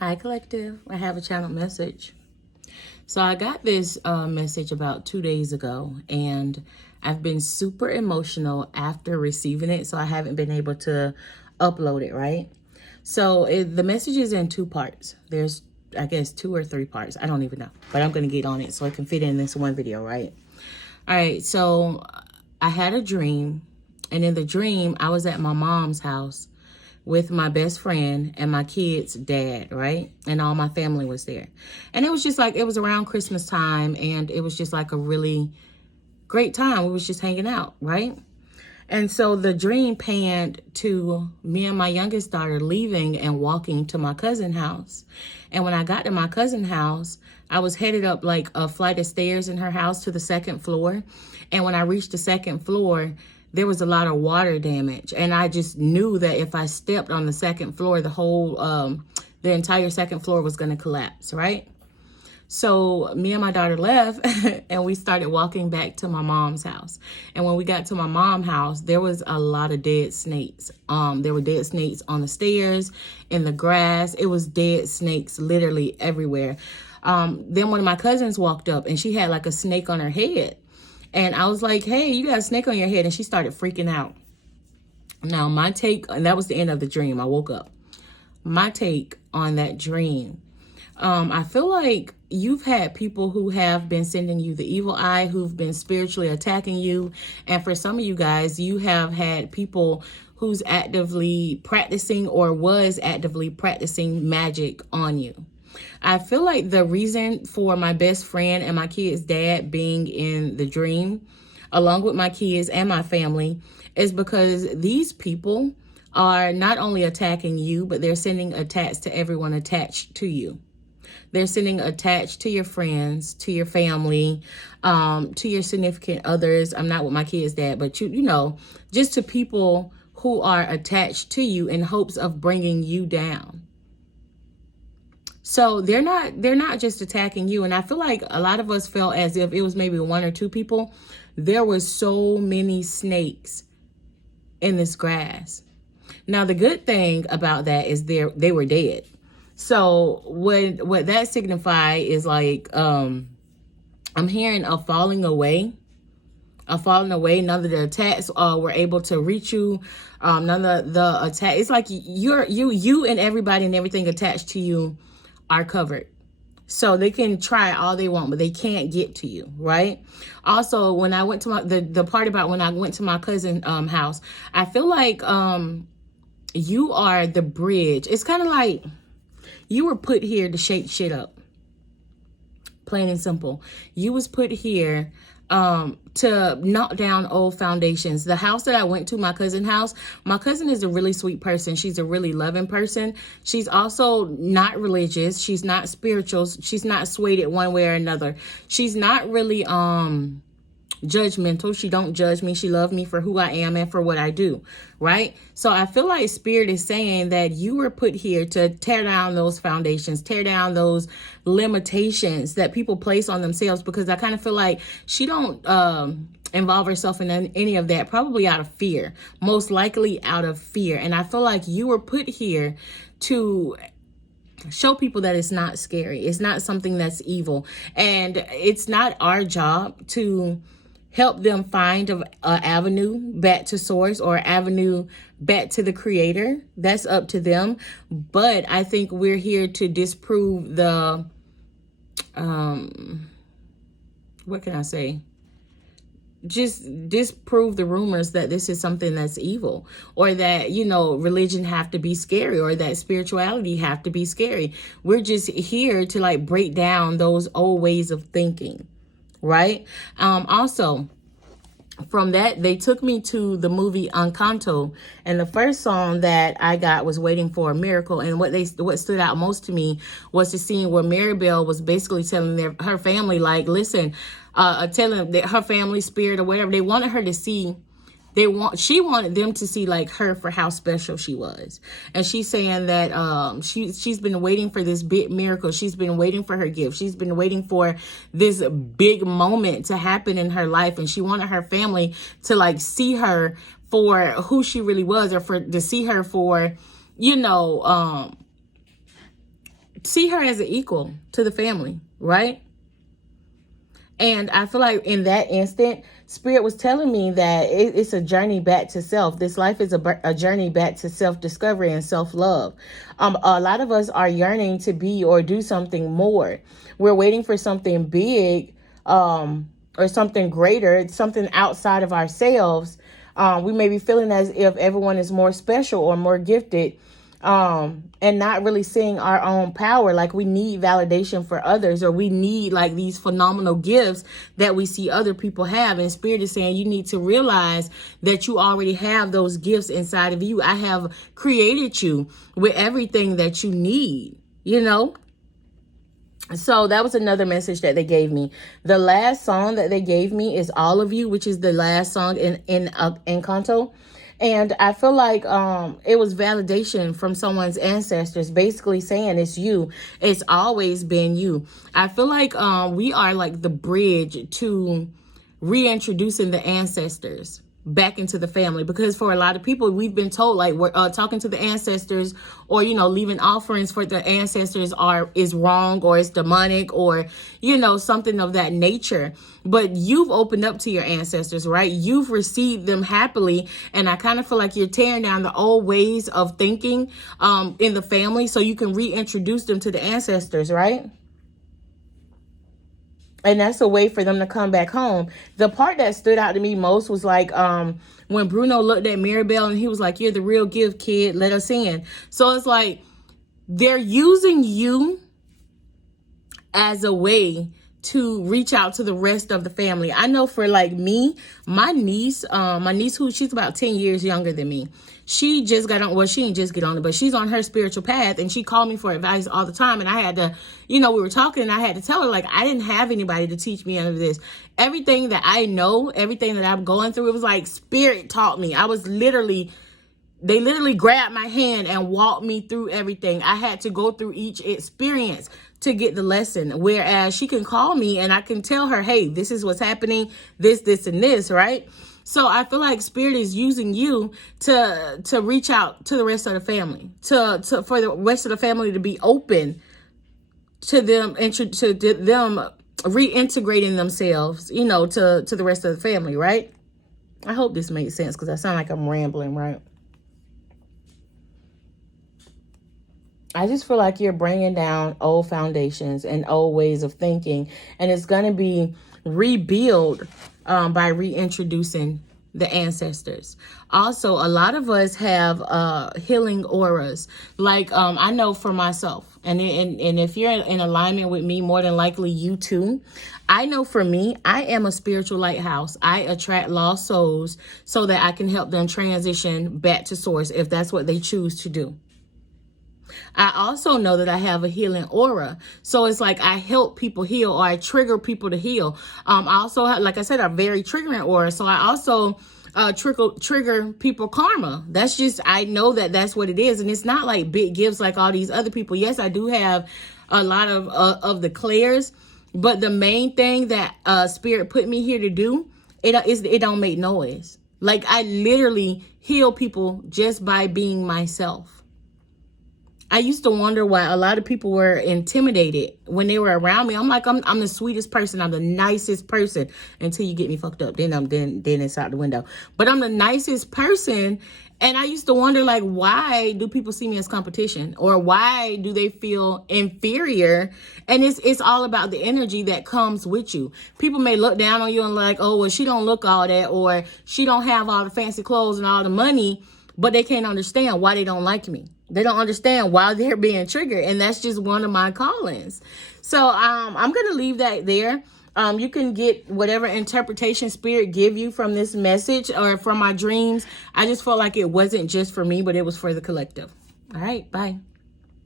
Hi, Collective. I have a channel message. So I got this message about 2 days ago, and I've been super emotional after receiving it, so I haven't been able to upload it, right? So the message is in two parts. There's, I guess, 2 or 3 parts. I don't even know, but I'm going to get on it so it can fit in this one video, right? All right, so I had a dream, and in the dream, I was at my mom's house with my best friend and my kid's dad, right? And all my family was there. And it was just like, it was around Christmas time, and it was just like a really great time. We was just hanging out, right? And so the dream panned to me and my youngest daughter leaving and walking to my cousin's house. And when I got to my cousin's house, I was headed up like a flight of stairs in her house to the second floor. And when I reached the second floor, there was a lot of water damage. And I just knew that if I stepped on the second floor, the entire second floor was going to collapse, right? So me and my daughter left and we started walking back to my mom's house. And when we got to my mom's house, there was a lot of dead snakes. There were dead snakes on the stairs, in the grass. It was dead snakes literally everywhere. Then one of my cousins walked up and she had like a snake on her head. And I was like, hey, you got a snake on your head. And she started freaking out. Now my take, and that was the end of the dream. I woke up. My take on that dream. I feel like you've had people who have been sending you the evil eye, who've been spiritually attacking you. And for some of you guys, you have had people who's actively practicing or was actively practicing magic on you. I feel like the reason for my best friend and my kid's dad being in the dream, along with my kids and my family, is because these people are not only attacking you, but they're sending attacks to everyone attached to you. They're sending attached to your friends, to your family, to your significant others. I'm not with my kid's dad, but you know, just to people who are attached to you in hopes of bringing you down. So they're not just attacking you. And I feel like a lot of us felt as if it was maybe 1 or 2 people. There were so many snakes in this grass. Now, the good thing about that is they were dead. So what that signifies is like, I'm hearing a falling away. None of the attacks were able to reach you. None of the attack. It's like you and everybody and everything attached to you are covered. So they can try all they want, but they can't get to you, right? Also, when I went to the part about when I went to my cousin's house, I feel like you are the bridge. It's kind of like you were put here to shake shit up. Plain and simple. You was put here to knock down old foundations. The house that I went to, my cousin's house, my cousin is a really sweet person. She's a really loving person. She's also not religious. She's not spiritual. She's not swayed it one way or another. She's not really judgmental. She don't judge me. She loves me for who I am and for what I do, right? So I feel like Spirit is saying that you were put here to tear down those foundations, tear down those limitations that people place on themselves, because I kind of feel like she don't involve herself in any of that, probably out of fear, most likely out of fear. And I feel like you were put here to show people that it's not scary. It's not something that's evil. And it's not our job to help them find an avenue back to source or avenue back to the creator. That's up to them. But I think we're here to disprove the, what can I say? Just disprove the rumors that this is something that's evil, or that, you know, religion have to be scary, or that spirituality have to be scary. We're just here to like break down those old ways of thinking. Right. Also, from that, they took me to the movie Encanto, and the first song that I got was Waiting for a Miracle. And what stood out most to me was the scene where Maribel was basically telling her family, like, listen, telling her family, spirit or whatever, they wanted her to see. She wanted them to see like her for how special she was. And she's saying that she's been waiting for this big miracle. She's been waiting for her gift. She's been waiting for this big moment to happen in her life. And she wanted her family to like see her for who she really was, or to see her for, you know, see her as an equal to the family, right? And I feel like in that instant, Spirit was telling me that it's a journey back to self. This life is a journey back to self-discovery and self-love. A lot of us are yearning to be or do something more. We're waiting for something big, or something greater. It's something outside of ourselves. We may be feeling as if everyone is more special or more gifted, and not really seeing our own power. Like we need validation for others, or we need like these phenomenal gifts that we see other people have. And Spirit is saying you need to realize that you already have those gifts inside of you. I have created you with everything that you need, you know? So that was another message that they gave me. The last song that they gave me is All of You, which is the last song in Encanto. And I feel like it was validation from someone's ancestors, basically saying it's you. It's always been you. I feel like we are like the bridge to reintroducing the ancestors back into the family, because for a lot of people we've been told like we're talking to the ancestors, or leaving offerings for the ancestors is wrong, or it's demonic, or something of that nature. But you've opened up to your ancestors, right? You've received them happily, and I kind of feel like you're tearing down the old ways of thinking in the family so you can reintroduce them to the ancestors, right? And that's a way for them to come back home. The part that stood out to me most was like when Bruno looked at Mirabelle and he was like, "You're the real gift, kid. Let us in." So it's like they're using you as a way to reach out to the rest of the family. I know for like me, my niece who she's about 10 years younger than me. She just got on, well, she didn't just get on it, but she's on her spiritual path, and she called me for advice all the time. And I had to, we were talking, and I had to tell her, like, I didn't have anybody to teach me any of this. Everything that I know, everything that I'm going through, it was like Spirit taught me. They literally grabbed my hand and walked me through everything. I had to go through each experience to get the lesson. Whereas she can call me and I can tell her, hey, this is what's happening, this, and this, right? So I feel like Spirit is using you to reach out to the rest of the family, for the rest of the family to be open to them and to them reintegrating themselves, to the rest of the family, right? I hope this makes sense, because I sound like I'm rambling, right? I just feel like you're bringing down old foundations and old ways of thinking, and it's going to be rebuilt by reintroducing the ancestors. Also, a lot of us have healing auras. Like I know for myself, and if you're in alignment with me, more than likely you too. I know for me, I am a spiritual lighthouse. I attract lost souls so that I can help them transition back to source if that's what they choose to do. I also know that I have a healing aura. So it's like I help people heal, or I trigger people to heal. I also have, like I said, a very triggering aura. So I also trigger people karma. That's just, I know that that's what it is. And it's not like big gifts like all these other people. Yes, I do have a lot of the clairs, but the main thing that Spirit put me here to do, it don't make noise. Like I literally heal people just by being myself. I used to wonder why a lot of people were intimidated when they were around me. I'm like, I'm the sweetest person. I'm the nicest person until you get me fucked up. Then it's out the window. But I'm the nicest person. And I used to wonder, like, why do people see me as competition, or why do they feel inferior? And it's all about the energy that comes with you. People may look down on you and like, oh, well, she don't look all that, or she don't have all the fancy clothes and all the money, but they can't understand why they don't like me. They don't understand why they're being triggered. And that's just one of my callings. So I'm going to leave that there. You can get whatever interpretation Spirit give you from this message or from my dreams. I just felt like it wasn't just for me, but it was for the collective. All right. Bye.